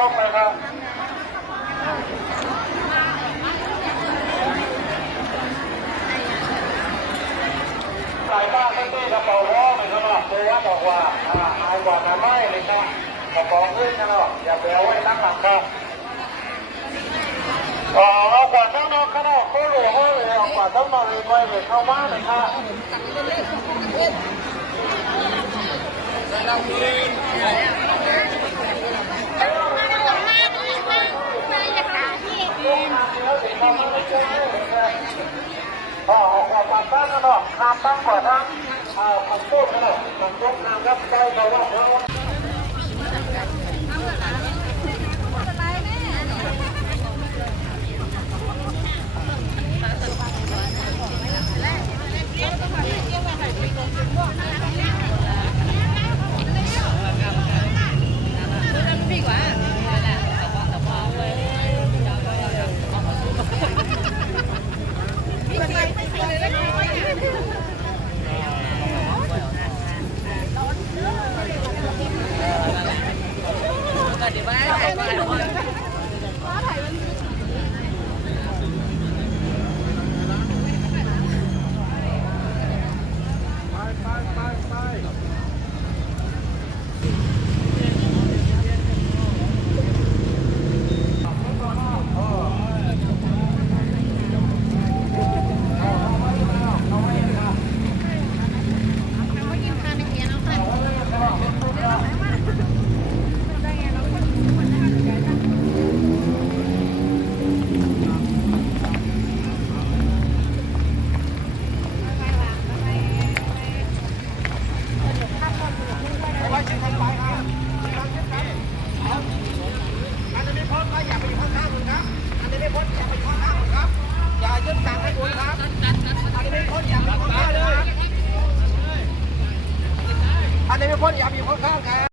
ชมเลยครับหลายบ้านไม่ได้กระเป๋าล้อเหมือนกันหรอกตัวว่าบอกว่าอายกว่ากันไม่เลยครับกระเป๋าขึ้นกันหรอกอย่าไปเอาไว้ตั้งหลังครับเอากว่าทั้งนอกข้างนอกเขาเหลือเอากว่าทั้งนอกเลยไปเลยเข้าบ้านเลยครับออกมาตั้งกันหรอกข้ามตั้งกว่าทั้งผมพูดกันหรอกผมยกน้ำครับใกล้กับว่าเขาอันนี้ไม่พ้นอย่ามีคนข้างครับ